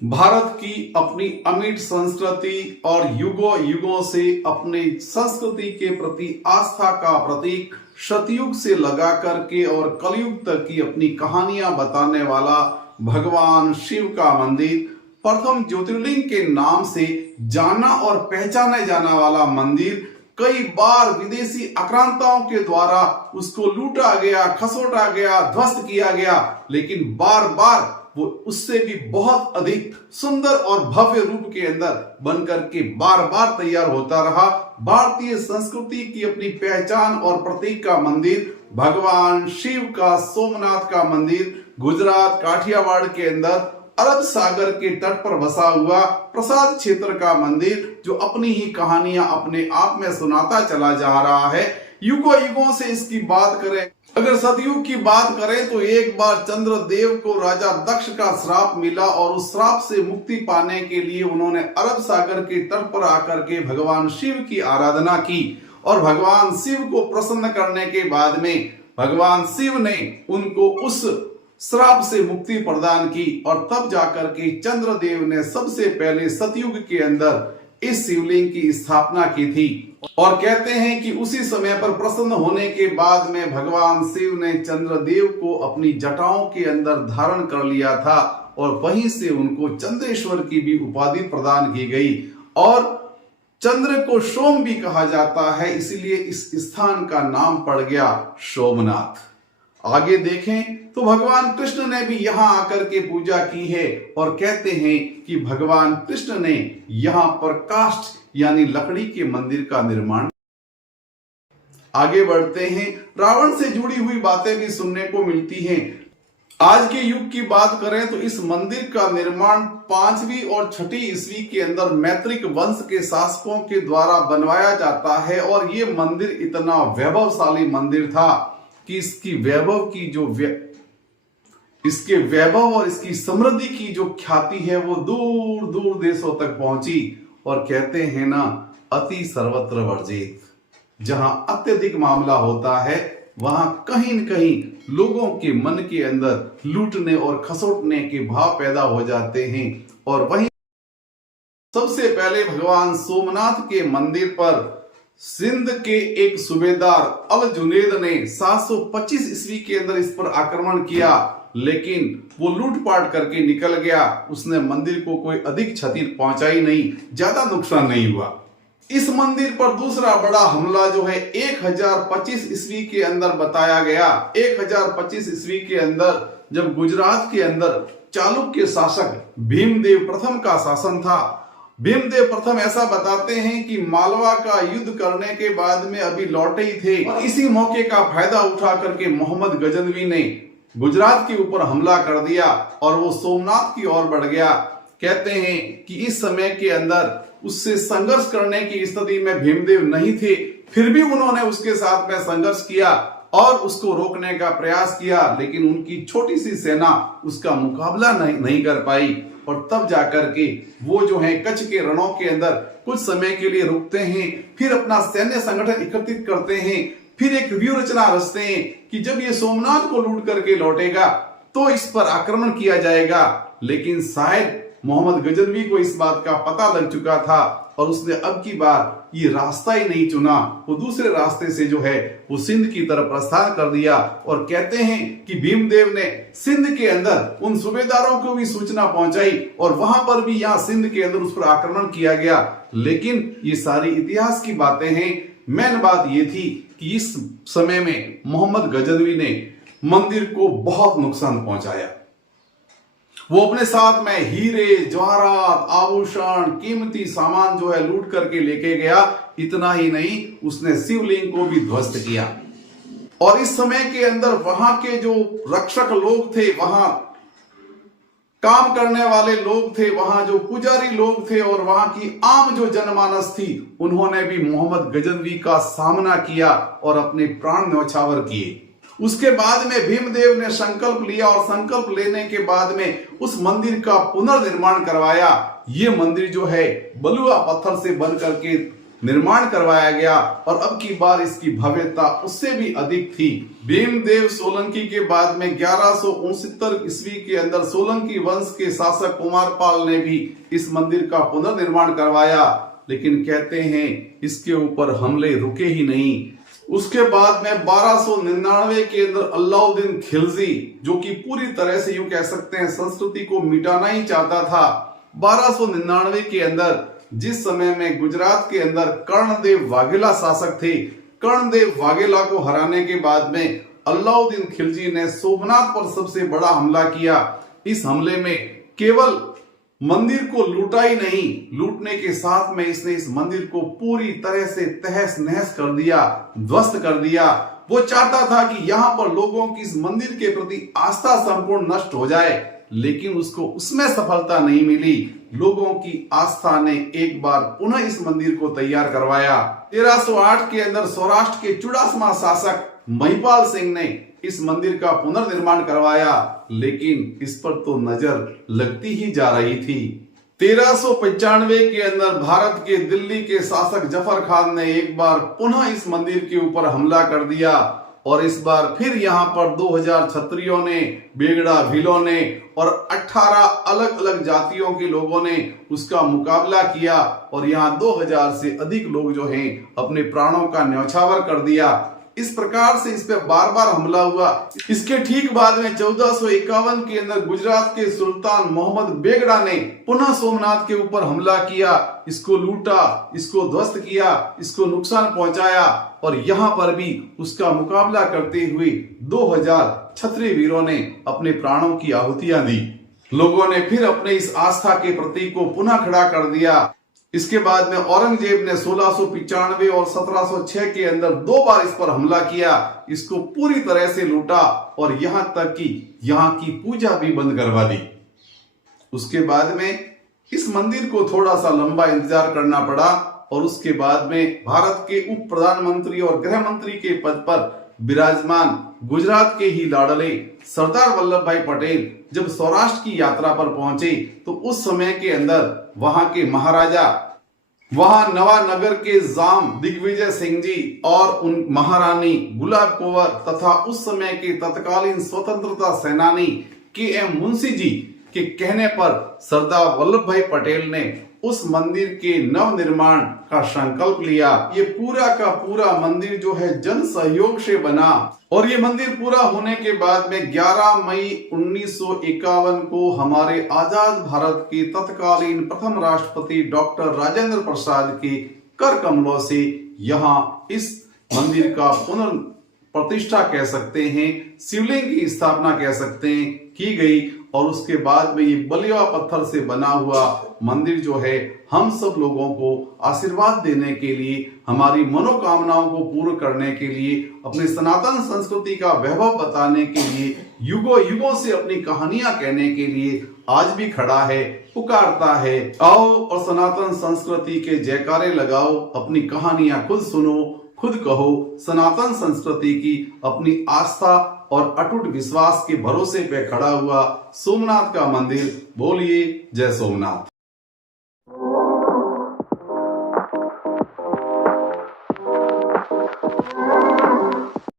भारत की अपनी अमिट संस्कृति और युगों युगों से अपने संस्कृति के प्रति आस्था का प्रतीक शतयुग से लगा करके और कलयुग तक की अपनी कहानियां बताने वाला भगवान शिव का मंदिर, प्रथम ज्योतिर्लिंग के नाम से जाना और पहचाने जाने वाला मंदिर, कई बार विदेशी आक्रांताओं के द्वारा उसको लूटा गया, खसोटा गया, ध्वस्त किया गया, लेकिन बार बार वो उससे भी बहुत अधिक सुंदर और भव्य रूप के अंदर बनकर के बार बार तैयार होता रहा। भारतीय संस्कृति की अपनी पहचान और प्रतीक का मंदिर भगवान शिव का सोमनाथ का मंदिर गुजरात काठियावाड़ के अंदर अरब सागर के तट पर बसा हुआ प्रसाद क्षेत्र का मंदिर, जो अपनी ही कहानियां अपने आप में सुनाता चला जा रहा है। युगों युगों से इसकी बात करें, अगर सतयुग की बात करें तो एक बार चंद्रदेव को राजा दक्ष का श्राप मिला और उस श्राप से मुक्ति पाने के लिए उन्होंने अरब सागर के तट पर आकर के भगवान शिव की आराधना की और भगवान शिव को प्रसन्न करने के बाद में भगवान शिव ने उनको उस श्राप से मुक्ति प्रदान की और तब जाकर के चंद्रदेव ने सबसे पहले सतयुग के अंदर इस शिवलिंग की स्थापना की थी। और कहते हैं कि उसी समय पर प्रसन्न होने के बाद में भगवान शिव ने चंद्रदेव को अपनी जटाओं के अंदर धारण कर लिया था और वहीं से उनको चंद्रेश्वर की भी उपाधि प्रदान की गई और चंद्र को सोम भी कहा जाता है, इसीलिए इस स्थान का नाम पड़ गया सोमनाथ। आगे देखें तो भगवान कृष्ण ने भी यहां आकर के पूजा की है और कहते हैं कि भगवान कृष्ण ने यहां पर काष्ठ यानी लकड़ी के मंदिर का निर्माण। आगे बढ़ते हैं, रावण से जुड़ी हुई बातें भी सुनने को मिलती हैं। आज के युग की बात करें तो इस मंदिर का निर्माण 5वीं और 6ठी ईस्वी के अंदर मैत्रिक वंश के शासकों के द्वारा बनवाया जाता है और ये मंदिर इतना वैभवशाली मंदिर था कि इसकी वैभव की जो इसके वैभव और इसकी समृद्धि की जो ख्याति है वो दूर दूर देशों तक पहुंची। और कहते हैं ना, अति सर्वत्र वर्जित, जहां अत्यधिक मामला होता है वहां कहीं न कहीं लोगों के मन के अंदर लूटने और खसोटने के भाव पैदा हो जाते हैं। और वहीं सबसे पहले भगवान सोमनाथ के मंदिर पर सिंध के एक सूबेदार अल जुनेद ने 725 ईस्वी के अंदर इस पर आक्रमण किया, लेकिन वो लूटपाट करके निकल गया। उसने मंदिर को कोई अधिक क्षति पहुंचाई नहीं, ज्यादा नुकसान नहीं हुआ। इस मंदिर पर दूसरा बड़ा हमला जो है 1025 ईस्वी के अंदर बताया गया। 1025 ईस्वी के अंदर जब गुजरात के अंदर चालुक्य शासक भीमदेव प्रथम का शासन था। भीमदेव प्रथम ऐसा बताते हैं कि मालवा का युद्ध करने के बाद में अभी लौटे ही थे और इसी मौके का फायदा उठा करके मोहम्मद गजनवी ने गुजरात के ऊपर हमला कर दिया और वो सोमनाथ की ओर बढ़ गया। कहते हैं कि इस समय के अंदर उससे संघर्ष करने की स्थिति में भीमदेव नहीं थे, फिर भी उन्होंने उसके साथ में संघर्ष किया और उसको रोकने का प्रयास किया, लेकिन उनकी छोटी सी सेना उसका मुकाबला नहीं कर पाई। और तब जाकर के वो जो है कच्छ के रणों के अंदर कुछ समय के लिए रुकते हैं, फिर अपना सैन्य संगठन एकत्रित करते हैं, फिर एक व्यूह रचना रचते हैं कि जब ये सोमनाथ को लूट करके लौटेगा तो इस पर आक्रमण किया जाएगा। लेकिन शायद मोहम्मद गजनवी को इस बात का पता लग चुका था और उसने अब की बार ये रास्ता ही नहीं चुना, वो दूसरे रास्ते से जो है वो सिंध की तरफ प्रस्थान कर दिया। और कहते हैं कि भीमदेव ने सिंध के अंदर उन सूबेदारों को भी सूचना पहुंचाई और वहां पर भी यहाँ सिंध के अंदर उस पर आक्रमण किया गया। लेकिन ये सारी इतिहास की बातें हैं। मेन बात ये थी कि इस समय में मोहम्मद गजनवी ने मंदिर को बहुत नुकसान पहुंचाया। वो अपने साथ में हीरे जवाहरात आभूषण कीमती सामान जो है लूट करके लेके गया। इतना ही नहीं, उसने शिवलिंग को भी ध्वस्त किया। और इस समय के अंदर वहां के जो रक्षक लोग थे, वहां काम करने वाले लोग थे, वहां जो पुजारी लोग थे और वहां की आम जो जनमानस थी, उन्होंने भी मोहम्मद गजनवी का सामना किया और अपने प्राण न्यौछावर किए। उसके बाद में भीमदेव ने संकल्प लिया और संकल्प लेने के बाद में उस मंदिर का पुनर्निर्माण करवाया। ये मंदिर जो है बलुआ पत्थर से बन करके निर्माण करवाया गया और अब की बार इसकी भव्यता उससे भी अधिक थी। भीमदेव सोलंकी के बाद में 1169 ईस्वी के अंदर सोलंकी वंश के शासक कुमारपाल ने भी इस मंदिर का पुनर्निर्माण करवाया, लेकिन कहते हैं इसके ऊपर हमले रुके ही नहीं। उसके बाद में 1299 के अंदर अलाउद्दीन खिलजी, जो कि पूरी तरह से यूं कह सकते हैं संस्कृति को मिटाना ही चाहता था, 1299 के अंदर जिस समय में गुजरात के अंदर कर्णदेव वाघेला शासक थे, कर्णदेव वाघेला को हराने के बाद में अलाउद्दीन खिलजी ने सोमनाथ पर सबसे बड़ा हमला किया। इस हमले में केवल मंदिर को लूटा ही नहीं, लूटने के साथ में इसने इस मंदिर को पूरी तरह से तहस नहस कर दिया, ध्वस्त कर दिया। वो चाहता था कि यहाँ पर लोगों की इस मंदिर के प्रति आस्था संपूर्ण नष्ट हो जाए, लेकिन उसको उसमें सफलता नहीं मिली। लोगों की आस्था ने एक बार पुनः इस मंदिर को तैयार करवाया। 1308 के अंदर सौराष्ट्र के चुड़ासमा शासक महिपाल सिंह ने इस मंदिर का पुनर्निर्माण करवाया, लेकिन इस पर तो नजर लगती ही जा रही थी। 1395 के अंदर भारत के दिल्ली के शासक जफर खान ने एक बार पुनः इस मंदिर के ऊपर हमला कर दिया और इस बार फिर यहाँ पर 2000 क्षत्रियों ने, बेगड़ा भीलों ने और 18 अलग अलग जातियों के लोगों ने उसका मुकाबला किया और यहाँ 2000 से अधिक लोग जो हैं अपने प्राणों का न्यौछावर कर दिया। इस प्रकार से इस पे बार बार हमला हुआ। इसके ठीक बाद में 1451 के अंदर गुजरात के सुल्तान मोहम्मद बेगड़ा ने पुनः सोमनाथ के ऊपर हमला किया, इसको लूटा, इसको ध्वस्त किया, इसको नुकसान पहुंचाया और यहाँ पर भी उसका मुकाबला करते हुए 2000 क्षत्रिय वीरों ने अपने प्राणों की आहुतियां दी। लोगों ने फिर अपने इस आस्था के प्रतीक को पुनः खड़ा कर दिया। इसके बाद में औरंगजेब ने 1695 और 1706 के अंदर 2 बार इस पर हमला किया, इसको पूरी तरह से लूटा और यहां तक कि यहां की पूजा भी बंद करवा दी। उसके बाद में इस मंदिर को थोड़ा सा लंबा इंतजार करना पड़ा और उसके बाद में भारत के उप प्रधानमंत्री और गृह मंत्री के पद पर विराजमान गुजरात के ही लाडले सरदार वल्लभ भाई पटेल जब सौराष्ट्र की यात्रा पर पहुंचे तो उस समय के अंदर वहां के महाराजा, वहां नवानगर के जाम दिग्विजय सिंह जी और उन महारानी गुलाब कुंवर तथा उस समय के तत्कालीन स्वतंत्रता सेनानी के.एम. मुंशी जी के कहने पर सरदार वल्लभ भाई पटेल ने उस मंदिर के नव निर्माण का संकल्प लिया। ये पूरा का पूरा मंदिर जो है जन सहयोग से बना और ये मंदिर पूरा होने के बाद में 11 मई 1951 को हमारे आजाद भारत के तत्कालीन प्रथम राष्ट्रपति डॉक्टर राजेंद्र प्रसाद के कर कमलों से यहाँ इस मंदिर का पुनर्प्रतिष्ठा कह सकते हैं, शिवलिंग की स्थापना कह सकते हैं, की गई और उसके बाद में ये बलिया पत्थर से बना हुआ मंदिर जो है हम सब लोगों को आशीर्वाद देने के लिए, हमारी मनोकामनाओं को पूर्ण करने के लिए, अपने सनातन संस्कृति का वैभव बताने के लिए, युगों युगों से अपनी कहानियां कहने के लिए आज भी खड़ा है, पुकारता है। आओ और सनातन संस्कृति के जयकारे लगाओ, अपनी कहानियां खुद सुनो, खुद कहो। सनातन संस्कृति की अपनी आस्था और अटूट विश्वास के भरोसे पे खड़ा हुआ सोमनाथ का मंदिर। बोलिए जय सोमनाथ।